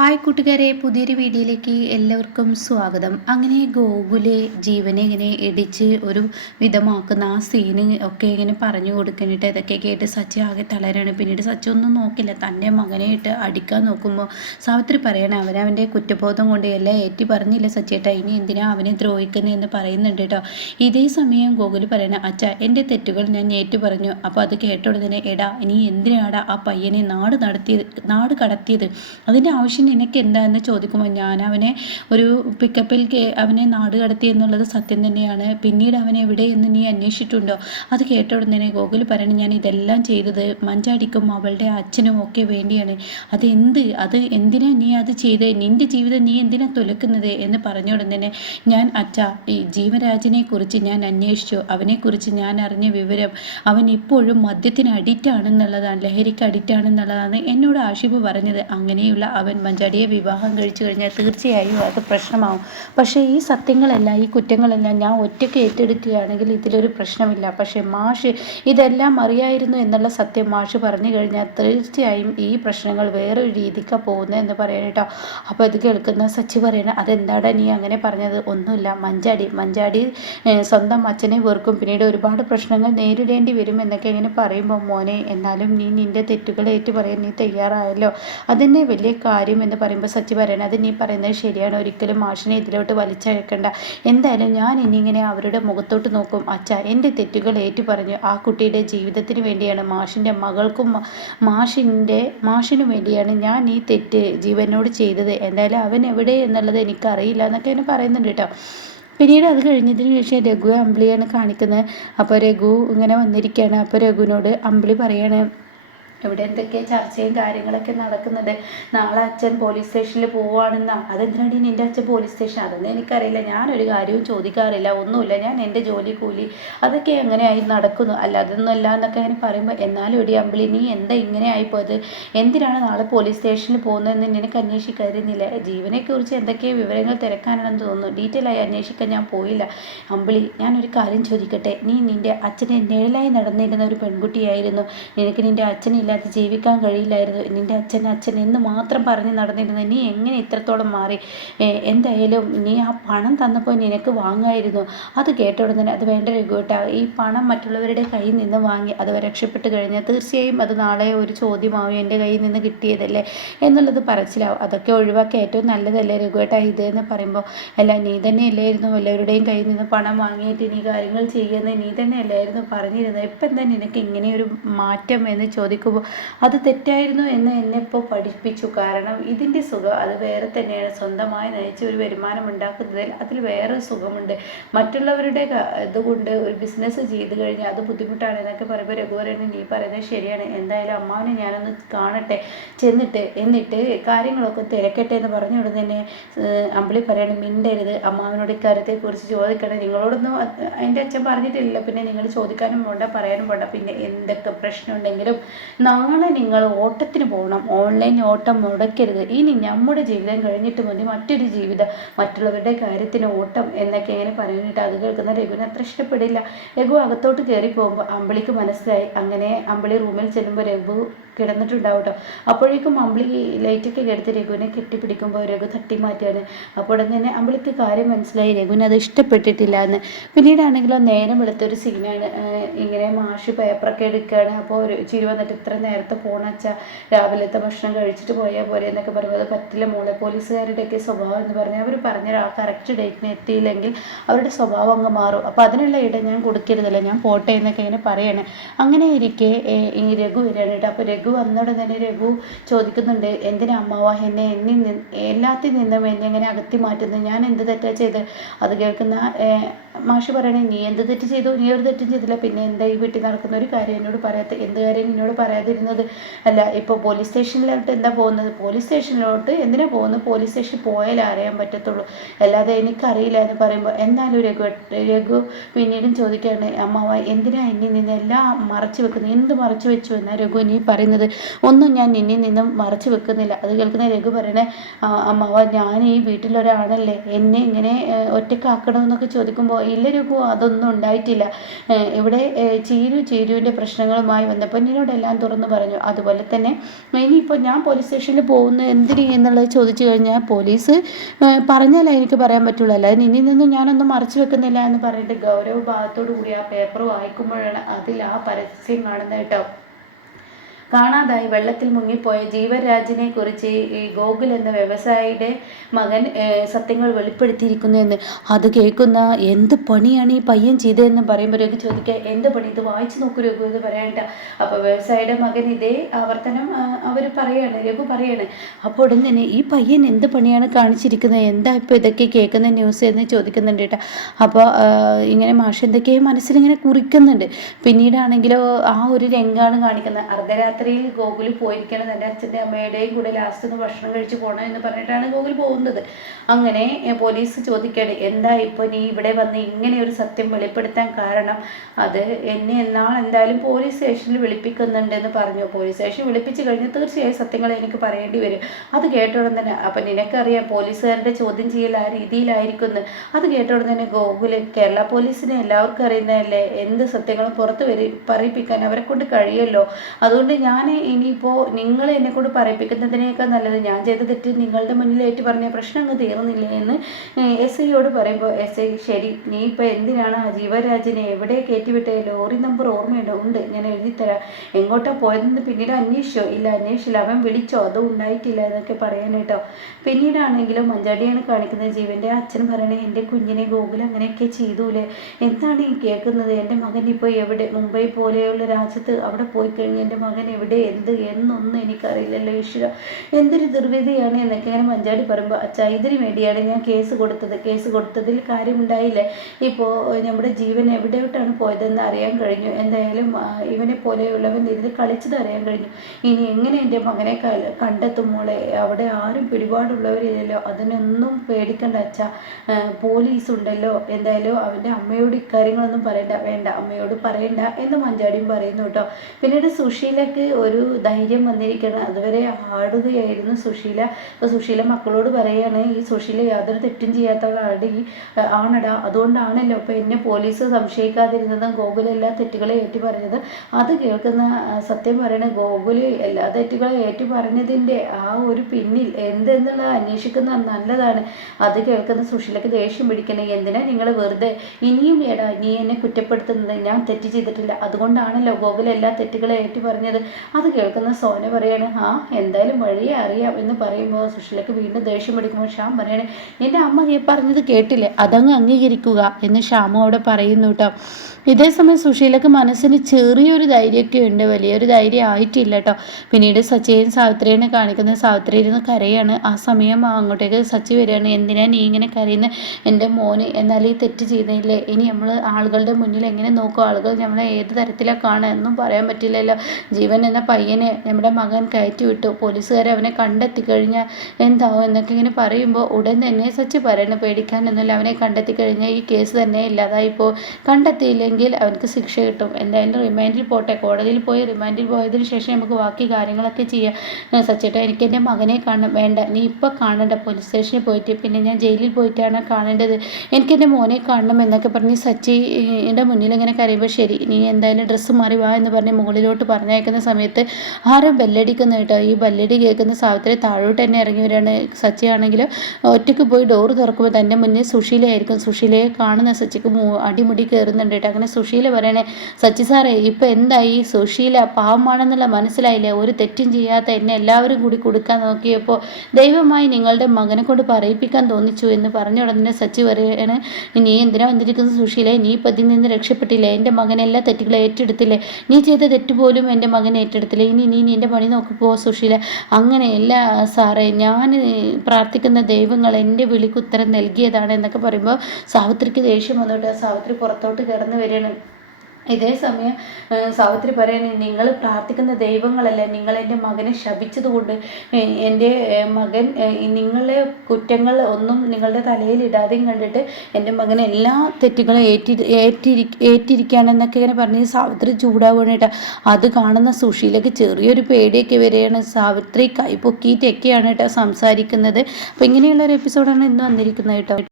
Hi കൂട്ടുകാരെ, പുതിയൊരു വീഡിയോയിലേക്ക് എല്ലാവർക്കും സ്വാഗതം. അങ്ങനെ ഗോകുലെ ജീവനെ ഇങ്ങനെ ഇടിച്ച് ഒരു വിധമാക്കുന്ന ആ സീന് ഒക്കെ ഇങ്ങനെ പറഞ്ഞു കൊടുക്കാനിട്ട് ഇതൊക്കെ കേട്ട് സച്ചി ആകെ തളരാണ്. പിന്നീട് സച്ചി ഒന്നും നോക്കില്ല, തൻ്റെ മകനെ ഇട്ട് അടിക്കാൻ നോക്കുമ്പോൾ സാവിത്രി പറയണം അവനവൻ്റെ കുറ്റബോധം കൊണ്ട് എല്ലാം ഏറ്റി പറഞ്ഞില്ല സച്ചിയേട്ടാ, ഇനി എന്തിനാ അവനെ ദ്രോഹിക്കുന്നതെന്ന് പറയുന്നുണ്ട് കേട്ടോ. ഇതേ സമയം ഗോകുൽ പറയണം, അച്ഛ എൻ്റെ തെറ്റുകൾ ഞാൻ ഏറ്റു പറഞ്ഞു. അപ്പോൾ അത് കേട്ട ഉടനെ, എടാ ഇനി എന്തിനാടാ ആ പയ്യനെ നാട് കടത്തിയത്, അതിൻ്റെ ആവശ്യം നിനക്ക് എന്താന്ന് ചോദിക്കുമ്പോൾ ഞാൻ അവനെ ഒരു പിക്കപ്പിൽ അവനെ നാട് കടത്തി എന്നുള്ളത് സത്യം തന്നെയാണ്. പിന്നീട് അവൻ എവിടെയെന്ന് നീ അന്വേഷിച്ചിട്ടുണ്ടോ? അത് കേട്ട ഉടനെ ഗോകുൽ പറയണം, ഞാൻ ഇതെല്ലാം ചെയ്തത് മഞ്ചാടിക്കും അവളുടെ അച്ഛനും ഒക്കെ വേണ്ടിയാണ്. അത് എന്തിനാ നീ അത് ചെയ്ത്, നിന്റെ ജീവിതം നീ എന്തിനാ തുലക്കുന്നത് എന്ന് പറഞ്ഞ ഉടനെ ഞാൻ ഈ ജീവരാജിനെ കുറിച്ച് ഞാൻ അന്വേഷിച്ചു, അവനെക്കുറിച്ച് ഞാൻ അറിഞ്ഞ വിവരം അവൻ ഇപ്പോഴും മദ്യത്തിന് അഡിക്റ്റ് ആണെന്നുള്ളതാണ്, ലഹരിക്ക് അഡിക്റ്റ് ആണെന്നുള്ളതാണ് എന്നോട് ആഷിഫ് പറഞ്ഞത്. അങ്ങനെയുള്ള അവൻ മഞ്ചാടിയെ വിവാഹം കഴിച്ചു കഴിഞ്ഞാൽ തീർച്ചയായും അത് പ്രശ്നമാവും. പക്ഷേ ഈ സത്യങ്ങളെല്ലാം, ഈ കുറ്റങ്ങളെല്ലാം ഞാൻ ഒറ്റയ്ക്ക് ഏറ്റെടുക്കുകയാണെങ്കിൽ ഇതിലൊരു പ്രശ്നമില്ല. പക്ഷേ മാഷ് ഇതെല്ലാം അറിയായിരുന്നു എന്നുള്ള സത്യം മാഷ് പറഞ്ഞു കഴിഞ്ഞാൽ തീർച്ചയായും ഈ പ്രശ്നങ്ങൾ വേറൊരു രീതിക്കാണ് പോകുന്നത് എന്ന് പറയാൻ കേട്ടോ. അപ്പോൾ ഇത് കേൾക്കുന്ന സച്ചി പറയണം, അതെന്താടാ നീ അങ്ങനെ പറഞ്ഞത്? ഒന്നുമില്ല, മഞ്ചാടി സ്വന്തം അച്ഛനെ വെറുക്കും, പിന്നീട് ഒരുപാട് പ്രശ്നങ്ങൾ നേരിടേണ്ടി വരും എന്നൊക്കെ ഇങ്ങനെ പറയുമ്പോൾ, മോനെ എന്നാലും നീ നിൻ്റെ തെറ്റുകൾ ഏറ്റു പറയാൻ നീ തയ്യാറായല്ലോ, അതെന്നെ വലിയ കാര്യം എന്ന് പറയുമ്പോൾ സച്ചി പറയണം, അത് നീ പറയുന്നത് ശരിയാണ്, ഒരിക്കലും മാഷിനെ ഇതിലോട്ട് വലിച്ചഴക്കണ്ട. എന്തായാലും ഞാൻ ഇനിയിങ്ങനെ അവരുടെ മുഖത്തോട്ട് നോക്കും. അച്ഛ എൻ്റെ തെറ്റുകൾ ഏറ്റു പറഞ്ഞു, ആ കുട്ടിയുടെ ജീവിതത്തിന് വേണ്ടിയാണ്, മാഷിൻ്റെ മകൾക്കും മാഷിനു വേണ്ടിയാണ് ഞാൻ ഈ തെറ്റ് ജീവനോട് ചെയ്തത്. എന്തായാലും അവൻ എവിടെ എന്നുള്ളത് എനിക്കറിയില്ല എന്നൊക്കെ എന്നെ പറയുന്നുണ്ട് കേട്ടോ. പിന്നീട് അത് കഴിഞ്ഞതിന് ശേഷം രഘു അമ്പിളിയാണ് കാണിക്കുന്നത്. അപ്പോൾ രഘു ഇങ്ങനെ വന്നിരിക്കുകയാണ്. അപ്പോൾ രഘുവിനോട് അമ്പിളി പറയാണ്, ഇവിടെ എന്തൊക്കെ ചർച്ചയും കാര്യങ്ങളൊക്കെ നടക്കുന്നുണ്ട്, നാളെ അച്ഛൻ പോലീസ് സ്റ്റേഷനിൽ പോവുകയാണെന്നാണ്. അതെന്തിനാടി നിൻ്റെ അച്ഛൻ പോലീസ് സ്റ്റേഷൻ? അതൊന്നും എനിക്കറിയില്ല, ഞാനൊരു കാര്യവും ചോദിക്കാറില്ല, ഒന്നുമില്ല, ഞാൻ എൻ്റെ ജോലി കൂലി അതൊക്കെ എങ്ങനെയായി നടക്കുന്നു, അല്ല അതൊന്നുമല്ല എന്നൊക്കെ അങ്ങനെ പറയുമ്പോൾ, എന്നാലും എടി അമ്പിളി നീ എന്താ ഇങ്ങനെ ആയിപ്പോയത്, എന്തിനാണ് നാളെ പോലീസ് സ്റ്റേഷനിൽ പോകുന്നതെന്ന് നിനക്ക് അന്വേഷിക്കാതിരുന്നില്ല? ജീവനെക്കുറിച്ച് എന്തൊക്കെ വിവരങ്ങൾ തിരക്കാനാണെന്ന് തോന്നുന്നു, ഡീറ്റെയിൽ ആയി അന്വേഷിക്കാൻ ഞാൻ പോയില്ല. അമ്പിളി ഞാനൊരു കാര്യം ചോദിക്കട്ടെ, നീ നിൻ്റെ അച്ഛനെ നിഴലായി നടന്നിരുന്ന ഒരു പെൺകുട്ടിയായിരുന്നു, നിനക്ക് നിൻ്റെ അച്ഛനില്ല അത് ജീവിക്കാൻ കഴിയില്ലായിരുന്നു, നിൻ്റെ അച്ഛൻ എന്ന് മാത്രം പറഞ്ഞ് നടന്നിരുന്നത് നീ എങ്ങനെ ഇത്രത്തോളം മാറി? എന്തായാലും നീ ആ പണം തന്നപ്പോൾ നിനക്ക് വാങ്ങായിരുന്നു. അത് കേട്ട ഉടനെ, അത് വേണ്ട രഘുവേട്ടാ, ഈ പണം മറ്റുള്ളവരുടെ കയ്യിൽ നിന്ന് വാങ്ങി അത് രക്ഷപ്പെട്ട് കഴിഞ്ഞാൽ തീർച്ചയായും അത് നാളെ ഒരു ചോദ്യമാവും, എൻ്റെ കയ്യിൽ നിന്ന് കിട്ടിയതല്ലേ എന്നുള്ളത് പറച്ചിലാവും, അതൊക്കെ ഒഴിവാക്കി ഏറ്റവും നല്ലതല്ലേ രഘുവേട്ടാ ഇത് എന്ന് പറയുമ്പോൾ, അല്ല നീ തന്നെ അല്ലായിരുന്നു എല്ലാവരുടെയും കയ്യിൽ നിന്ന് പണം വാങ്ങിയിട്ട് നീ കാര്യങ്ങൾ ചെയ്യുന്നത്, നീ തന്നെ അല്ലായിരുന്നു പറഞ്ഞിരുന്നത്, ഇപ്പം എന്താ നിനക്ക് ഇങ്ങനെയൊരു മാറ്റം എന്ന് ചോദിക്കുമ്പോൾ, അത് തെറ്റായിരുന്നു എന്ന് എന്നെ ഇപ്പോൾ പഠിപ്പിച്ചു. കാരണം ഇതിൻ്റെ സുഖം അത് വേറെ തന്നെയാണ്, സ്വന്തമായി നയിച്ച് ഒരു വരുമാനം ഉണ്ടാക്കുന്നതിൽ അതിൽ വേറെ സുഖമുണ്ട്. മറ്റുള്ളവരുടെ ഇതുകൊണ്ട് ഒരു ബിസിനസ് ചെയ്ത് കഴിഞ്ഞാൽ അത് ബുദ്ധിമുട്ടാണ് എന്നൊക്കെ പറയുമ്പോൾ രഘുവരന് നീ പറയുന്നത് ശരിയാണ്, എന്തായാലും അമ്മാവനെ ഞാനൊന്ന് കാണട്ടെ, എന്നിട്ട് കാര്യങ്ങളൊക്കെ തിരക്കട്ടെ എന്ന് പറഞ്ഞ ഉടനെ തന്നെ അമ്പിളി പറയണം, മിണ്ടരുത്, അമ്മാവനോട് ഇക്കാര്യത്തെക്കുറിച്ച് ചോദിക്കണം, നിങ്ങളോടൊന്നും എൻ്റെ അച്ഛൻ പറഞ്ഞിട്ടില്ല, പിന്നെ നിങ്ങൾ ചോദിക്കാനും പോണ്ട പറയാനും പോണ്ട, പിന്നെ എന്തൊക്കെ പ്രശ്നമുണ്ടെങ്കിലും നാളെ നിങ്ങൾ ഓട്ടത്തിന് പോകണം, ഓൺലൈൻ ഓട്ടം മുടക്കരുത്, ഇനി നമ്മുടെ ജീവിതം കഴിഞ്ഞിട്ട് മതി മറ്റൊരു ജീവിതം, മറ്റുള്ളവരുടെ കാര്യത്തിന് ഓട്ടം എന്നൊക്കെ ഇങ്ങനെ പറഞ്ഞിട്ട് അത് കേൾക്കുന്ന രഘുവിന് അത്ര ഇഷ്ടപ്പെടില്ല. രഘു അകത്തോട്ട് കയറി പോകുമ്പോൾ അമ്പിളിക്ക് മനസ്സിലായി. അങ്ങനെ അമ്പിളി റൂമിൽ ചെല്ലുമ്പോൾ രഘു കിടന്നിട്ടുണ്ടാവും കേട്ടോ. അപ്പോഴേക്കും അമ്പിളി ലൈറ്റൊക്കെ എടുത്ത് രഘുവിനെ കെട്ടിപ്പിടിക്കുമ്പോൾ രഘു തട്ടി മാറ്റിയാണ്. അപ്പോൾ തന്നെ അമ്പിളിക്ക് കാര്യം മനസ്സിലായി, രഘുവിന് അത് ഇഷ്ടപ്പെട്ടിട്ടില്ല എന്ന്. പിന്നീടാണെങ്കിലോ നേരം വെളുത്തൊരു സീനാണ്, ഇങ്ങനെ മാഷ് പേപ്പറൊക്കെ എടുക്കുകയാണ്. അപ്പോൾ ഒരു ചിരി വന്നിട്ട്, ഇത്ര നേരത്തെ പോണച്ചാൽ രാവിലത്തെ ഭക്ഷണം കഴിച്ചിട്ട് പോയാൽ പോലെ എന്നൊക്കെ പറയുമ്പോൾ, അത് പറ്റില്ല മോളെ, പോലീസുകാരുടെയൊക്കെ സ്വഭാവം എന്ന് പറഞ്ഞാൽ അവർ പറഞ്ഞ ആ കറക്റ്റ് ഡേറ്റിന് എത്തിയില്ലെങ്കിൽ അവരുടെ സ്വഭാവം അങ്ങ് മാറും, അപ്പോൾ അതിനുള്ള ഇടം ഞാൻ കൊടുക്കരുതല്ലോ, ഞാൻ പോട്ടെ എന്നൊക്കെ ഇങ്ങനെ പറയണേ. അങ്ങനെ ഇരിക്കെ ഈ രഘു വരികയാണ് കേട്ടോ. അപ്പോൾ രഘു വന്നോടെ തന്നെ രഘു ചോദിക്കുന്നുണ്ട്, എന്തിനാ അമ്മാവ എന്നെ എല്ലാത്തിൽ നിന്നും എന്നെ എങ്ങനെ അകത്തി മാറ്റുന്നത്, ഞാൻ എന്ത് തെറ്റാ ചെയ്ത്? അത് കേൾക്കുന്ന മാഷ് പറയണേ, നീ എന്ത് തെറ്റ് ചെയ്തു? നീ ഒരു തെറ്റും ചെയ്തില്ല, പിന്നെ എന്താ ഈ വീട്ടിൽ നടക്കുന്ന ഒരു കാര്യം എന്നോട് പറയാത്ത? എന്ത് കാര്യം എന്നോട് പറയാതിരുന്നത്? അല്ല ഇപ്പോൾ പോലീസ് സ്റ്റേഷനിലോട്ട് എന്താ പോകുന്നത്? പോലീസ് സ്റ്റേഷനിലോട്ട് എന്തിനാ പോകുന്നത്? പോലീസ് സ്റ്റേഷനിൽ പോയാലേ അറിയാൻ പറ്റത്തുള്ളൂ, അല്ലാതെ എനിക്കറിയില്ല എന്ന് പറയുമ്പോൾ, എന്നാലും രഘു പിന്നീടും ചോദിക്കുകയാണ്, അമ്മാവ എന്തിനാ എന്നിൽ നിന്ന് എല്ലാം മറച്ചു വെക്കുന്നത്? എന്ത് മറച്ചു വെച്ചു എന്നാ രഘു നീ പറയുന്നത്? പറയുന്നത്. ഒന്നും ഞാൻ നിന്നിൽ നിന്നും മറച്ചു വെക്കുന്നില്ല. അത് കേൾക്കുന്ന രഘു പറയണേ, അമ്മാവ ഞാൻ ഈ വീട്ടിലൊരാണല്ലേ, എന്നെ ഇങ്ങനെ ഒറ്റക്കാക്കണമെന്നൊക്കെ ചോദിക്കുമ്പോൾ ഇല്ല രഘു, അതൊന്നും ഉണ്ടായിട്ടില്ല. ഇവിടെ ചീരുവിൻ്റെ പ്രശ്നങ്ങളുമായി വന്നപ്പോൾ നിന്നോടെല്ലാം തുറന്നു പറഞ്ഞു. അതുപോലെ തന്നെ ഇനിയിപ്പോൾ ഞാൻ പോലീസ് സ്റ്റേഷനിൽ പോകുന്നു എന്തിന് എന്നുള്ളത് ചോദിച്ചു കഴിഞ്ഞാൽ പോലീസ് പറഞ്ഞാലേ എനിക്ക് പറയാൻ പറ്റുള്ളൂ, അല്ലാതെ നിന്നിൽ നിന്നും ഞാനൊന്നും മറച്ചു വെക്കുന്നില്ല എന്ന് പറഞ്ഞിട്ട് ഗൗരവ ഭാഗത്തോടു കൂടി ആ പേപ്പർ വായിക്കുമ്പോഴാണ് അതിൽ ആ പരസ്യം കാണുന്നത് കേട്ടോ. കാണാതായി വെള്ളത്തിൽ മുങ്ങിപ്പോയ ജീവരാജിനെ കുറിച്ച് ഈ ഗോകുൽ എന്ന വ്യവസായിയുടെ മകൻ സത്യങ്ങൾ വെളിപ്പെടുത്തിയിരിക്കുന്നു. അത് കേൾക്കുന്ന എന്ത് പണിയാണ് ഈ പയ്യൻ ചെയ്തതെന്ന് പറയുമ്പോൾ രഘു ചോദിക്കുക, എന്ത് പണി, ഇത് വായിച്ചു നോക്കൂ രഘു എന്ന് പറയണ്ട. അപ്പോൾ വ്യവസായിയുടെ മകൻ ഇതേ ആവർത്തനം അവർ പറയാണ്, രഘു പറയാണ്. അപ്പോൾ ഉടൻ തന്നെ ഈ പയ്യൻ എന്ത് പണിയാണ് കാണിച്ചിരിക്കുന്നത്, എന്താ ഇപ്പോൾ ഇതൊക്കെ കേൾക്കുന്ന ന്യൂസ് എന്ന് ചോദിക്കുന്നുണ്ട് കേട്ടോ. അപ്പോൾ ഇങ്ങനെ മാഷ് എന്തൊക്കെയോ മനസ്സിലിങ്ങനെ കുറിക്കുന്നുണ്ട്. പിന്നീടാണെങ്കിലോ ആ ഒരു രംഗാണ് കാണിക്കുന്നത്. അർദ്ധരാത്രിയിൽ ഗോകുൽ പോയിരിക്കണം തൻ്റെ അച്ഛൻ്റെ അമ്മയുടെയും കൂടെ ലാസ്റ്റ് ഒന്ന് ഭക്ഷണം കഴിച്ച് പോകണം എന്ന് പറഞ്ഞിട്ടാണ് ഗോകുൽ പോകുന്നത്. അങ്ങനെ പോലീസ് ചോദിക്കുകയാണ്, എന്താ ഇപ്പോൾ നീ ഇവിടെ വന്ന് ഇങ്ങനെ ഒരു സത്യം വെളിപ്പെടുത്താൻ കാരണം? അത് എന്നെ എന്തായാലും പോലീസ് സ്റ്റേഷനിൽ വിളിപ്പിക്കുന്നുണ്ടെന്ന് പറഞ്ഞു. പോലീസ് സ്റ്റേഷൻ വിളിപ്പിച്ച് കഴിഞ്ഞാൽ തീർച്ചയായും സത്യങ്ങൾ എനിക്ക് പറയേണ്ടി വരും. അത് കേട്ടോടെ തന്നെ അപ്പം നിനക്കറിയാം പോലീസുകാരുടെ ചോദ്യം ചെയ്യൽ ആ രീതിയിലായിരിക്കുന്നു. അത് കേട്ടോടെ തന്നെ ഗോകുൽ, കേരള പോലീസിനെ എല്ലാവർക്കും അറിയുന്നതല്ലേ, എന്ത് സത്യങ്ങളും പുറത്ത് പറയിപ്പിക്കാൻ അവരെ കൊണ്ട് കഴിയുമല്ലോ. അതുകൊണ്ട് ഞാൻ ഇനിയിപ്പോൾ നിങ്ങൾ എന്നെക്കൊണ്ട് പറയിപ്പിക്കുന്നതിനേക്കാൾ നല്ലത് ഞാൻ ചെയ്ത തെറ്റ് നിങ്ങളുടെ മുന്നിലേറ്റ് പറഞ്ഞ പ്രശ്നം അങ്ങ് തീർന്നില്ലേ എന്ന് SIയോട് പറയുമ്പോൾ SI, ശരി, നീ ഇപ്പോൾ എന്തിനാണ് ആ ജീവരാജിനെ എവിടെ കയറ്റിവിട്ടേ, ലോറി നമ്പർ ഓർമ്മയുണ്ടോ? ഉണ്ട്, ഞാൻ എഴുതിത്തരാം. എങ്ങോട്ടാ പോയതെന്ന് പിന്നീട് അന്വേഷിച്ചോ? ഇല്ല, അന്വേഷിച്ചില്ല. അവൻ വിളിച്ചോ? അതും ഉണ്ടായിട്ടില്ല എന്നൊക്കെ പറയാനായിട്ടോ. പിന്നീടാണെങ്കിലും മഞ്ചാടിയാണ് കാണിക്കുന്നത്. ജീവൻ്റെ അച്ഛൻ പറയണേ, എൻ്റെ കുഞ്ഞിനെ ഗോകുൽ അങ്ങനെയൊക്കെ ചെയ്തൂലേ, എന്താണ് ഈ കേൾക്കുന്നത്? എൻ്റെ മകൻ ഇപ്പോൾ എവിടെ, മുംബൈ പോലെയുള്ള രാജ്യത്ത് അവിടെ പോയി കഴിഞ്ഞ് എൻ്റെ മകൻ എവിടെ, എന്നൊന്നും എനിക്കറിയില്ലല്ലോ ഈശ്വര, എന്തൊരു ദുർവിധിയാണ് എന്നൊക്കെ ഇങ്ങനെ മഞ്ചാടി പറയുമ്പോൾ, അച്ഛാ ഇതിന് വേണ്ടിയാണ് ഞാൻ കേസ് കൊടുത്തതിൽ കാര്യമുണ്ടായില്ലേ, ഇപ്പോൾ നമ്മുടെ ജീവൻ എവിടെയോട്ടാണ് പോയതെന്ന് അറിയാൻ കഴിഞ്ഞു. എന്തായാലും ഇവനെ പോലെയുള്ളവൻ ഇതിൽ കളിച്ചത് അറിയാൻ കഴിഞ്ഞു. ഇനി എങ്ങനെ എൻ്റെ മകനെ കണ്ടെത്തും മോളെ? അവിടെ ആരും പിടിപാടുള്ളവരില്ലല്ലോ. അതിനൊന്നും പേടിക്കണ്ട അച്ഛാ, പോലീസ് ഉണ്ടല്ലോ. എന്തായാലും അവൻ്റെ അമ്മയോട് ഇക്കാര്യങ്ങളൊന്നും വേണ്ട, അമ്മയോട് പറയണ്ട എന്ന് മഞ്ചാടിയും പറയുന്നു കേട്ടോ. പിന്നീട് സുശീലക്ക് ഒരു ധൈര്യം വന്നിരിക്കണം. അതുവരെ ആടുകയായിരുന്നു സുശീല. അപ്പോൾ സുശീല മക്കളോട് പറയാണ്, ഈ സുശീല യാതൊരു തെറ്റും ചെയ്യാത്തവളാണ് ആണടാ, അതുകൊണ്ടാണല്ലോ ഇപ്പോൾ എന്നെ പോലീസ് സംശയിക്കാതിരുന്നതും ഗോകുൽ എല്ലാ തെറ്റുകളെ ഏറ്റു പറഞ്ഞത്. അത് കേൾക്കുന്ന സത്യം പറയണ ഗോകുൽ എല്ലാ തെറ്റുകളെ ഏറ്റു പറഞ്ഞതിൻ്റെ ആ ഒരു പിന്നിൽ എന്തെന്നുള്ളത് അന്വേഷിക്കുന്നത് നല്ലതാണ്. അത് കേൾക്കുന്ന സുശീലക്ക് ദേഷ്യം പിടിക്കണേ, എന്തിനാ നിങ്ങൾ വെറുതെ ഇനിയും എടാ നീ എന്നെ കുറ്റപ്പെടുത്തുന്നത്, ഞാൻ തെറ്റ് ചെയ്തിട്ടില്ല, അതുകൊണ്ടാണല്ലോ ഗോകുൽ എല്ലാ തെറ്റുകളെ ഏറ്റു പറഞ്ഞത്. അത് കേൾക്കുന്ന സോന പറയാണ്, എന്തായാലും വഴിയെ അറിയാം എന്ന് പറയുമ്പോൾ സുശീലക്ക് വീണ്ടും ദേഷ്യം പിടിക്കുമ്പോൾ ശ്യാം പറയണേ, എൻ്റെ അമ്മ നീ പറഞ്ഞത് കേട്ടില്ലേ, അതങ്ങ് അംഗീകരിക്കുക എന്ന് ശ്യാമു അവിടെ പറയുന്നു കേട്ടോ. ഇതേസമയം സുശീലക്ക് മനസ്സിന് ചെറിയൊരു ധൈര്യമൊക്കെ ഉണ്ട്, വലിയൊരു ധൈര്യം ആയിട്ടില്ല കേട്ടോ. പിന്നീട് സച്ചിയും സാവിത്രിയാണ് കാണിക്കുന്നത്. സാവിത്രി ഇരുന്ന് കരയാണ്. ആ സമയം അങ്ങോട്ടേക്ക് സച്ചി വരികയാണ്. എന്തിനാ നീ ഇങ്ങനെ കരയുന്നത്? എൻ്റെ മോന് എന്നാൽ ഈ തെറ്റ് ചെയ്തില്ലേ, ഇനി നമ്മൾ ആളുകളുടെ മുന്നിൽ എങ്ങനെ നോക്കും? ആളുകൾ നമ്മളെ ഏത് തരത്തിലാണ് കാണുക എന്നും പറയാൻ പറ്റില്ലല്ലോ. ജീവൻ എന്ന പയ്യനെ നമ്മുടെ മകൻ കയറ്റി വിട്ടു, പോലീസുകാർ അവനെ കണ്ടെത്തി കഴിഞ്ഞാൽ എന്താവും എന്നൊക്കെ ഇങ്ങനെ പറയുമ്പോൾ ഉടൻ തന്നെ സച്ചി പറയണം, പേടിക്കാനൊന്നുമില്ല, അവനെ കണ്ടെത്തി കഴിഞ്ഞാൽ ഈ കേസ് തന്നെ ഇല്ലാതായിപ്പോൾ, കണ്ടെത്തിയില്ലെങ്കിൽ അവർക്ക് ശിക്ഷ കിട്ടും. എന്തായാലും റിമാൻഡിൽ പോട്ടെ, കോടതിയിൽ പോയി റിമാൻഡിൽ പോയതിന് ശേഷം നമുക്ക് ബാക്കി കാര്യങ്ങളൊക്കെ ചെയ്യാം. സച്ചിയേട്ടാ എനിക്ക് എൻ്റെ മകനെ കാണണം. വേണ്ട, നീ ഇപ്പോൾ കാണണ്ട, പോലീസ് സ്റ്റേഷനിൽ പോയിട്ട് പിന്നെ ഞാൻ ജയിലിൽ പോയിട്ടാണ് കാണേണ്ടത്, എനിക്ക് എൻ്റെ മോനെ കാണണം എന്നൊക്കെ പറഞ്ഞ് സച്ചിയുടെ മുന്നിൽ ഇങ്ങനെ കരയുമ്പോൾ, ശരി നീ എന്തായാലും ഡ്രസ്സ് മാറി വാ എന്ന് പറഞ്ഞ് മുകളിലോട്ട് പറഞ്ഞയക്കുന്ന സമയത്ത് ആരും ബെല്ലടിക്കുന്നു കേട്ടോ. ഈ ബെല്ലടി കേൾക്കുന്ന സാവിത്രി താഴോട്ട് തന്നെ ഇറങ്ങി വരികയാണ്. സച്ചി ആണെങ്കിൽ ഒറ്റയ്ക്ക് പോയി ഡോറ് തുറക്കുമ്പോൾ തൻ്റെ മുന്നിൽ സുശീലയായിരിക്കും. സുശീലയെ കാണുന്ന സച്ചിക്ക് അടിമുടി കയറുന്നുണ്ട് കേട്ടോ. അങ്ങനെ സുശീല പറയണേ, സച്ചി സാറേ ഇപ്പോൾ എന്തായി, സുശീല പാവമാണെന്നുള്ള മനസ്സിലായില്ലേ, ഒരു തെറ്റും ചെയ്യാത്ത എന്നെ എല്ലാവരും കൂടി കൊടുക്കാൻ നോക്കിയപ്പോൾ ദൈവമായി നിങ്ങളുടെ മകനെ കൊണ്ട് പറയിപ്പിക്കാൻ തോന്നിച്ചു എന്ന് പറഞ്ഞ ഉടനെ സച്ചി പറയാണ്, നീ എന്തിനാ വന്നിരിക്കുന്നത് സുശീല, നീ ഇപ്പം ഇതിൽ നിന്ന് രക്ഷപ്പെട്ടില്ലേ, എൻ്റെ മകൻ എല്ലാ തെറ്റുകളും ഏറ്റെടുത്തില്ലേ, നീ ചെയ്ത തെറ്റ് പോലും എൻ്റെ മകൻ ഏറ്റെടുത്തില്ലേ, ഇനി നീ എൻ്റെ പണി നോക്കിപ്പോ സുശീല. അങ്ങനെയല്ല സാറേ, ഞാൻ പ്രാർത്ഥിക്കുന്ന ദൈവങ്ങൾ എൻ്റെ വിളിക്ക് ഉത്തരം നൽകിയതാണ് എന്നൊക്കെ പറയുമ്പോൾ സാവിത്രിക്ക് ദേഷ്യം വന്നോട്ട് സാവിത്രി പുറത്തോട്ട് കിടന്നു വരികയാണ്. ഇതേ സമയം സാവിത്രി പറയണേ, നിങ്ങൾ പ്രാർത്ഥിക്കുന്ന ദൈവങ്ങളല്ല, നിങ്ങൾ എൻ്റെ മകനെ ശപിച്ചതുകൊണ്ട് എൻ്റെ മകൻ നിങ്ങളെ കുറ്റങ്ങൾ ഒന്നും നിങ്ങളുടെ തലയിൽ ഇടാതെയും കണ്ടിട്ട് എൻ്റെ മകൻ എല്ലാ തെറ്റുകളും ഏറ്റിരിക്കുകയാണെന്നൊക്കെ ഇങ്ങനെ പറഞ്ഞ് സാവിത്രി ചൂടാവുകയാണ്. അത് കാണുന്ന സുശീലക്ക് ചെറിയൊരു പേടിയൊക്കെ വരികയാണ്. സാവിത്രി കൈ പൊക്കിയിട്ടൊക്കെയാണ് സംസാരിക്കുന്നത്. അപ്പോൾ ഇങ്ങനെയുള്ളൊരു എപ്പിസോഡാണ് ഇന്ന് വന്നിരിക്കുന്നത് കേട്ടോ.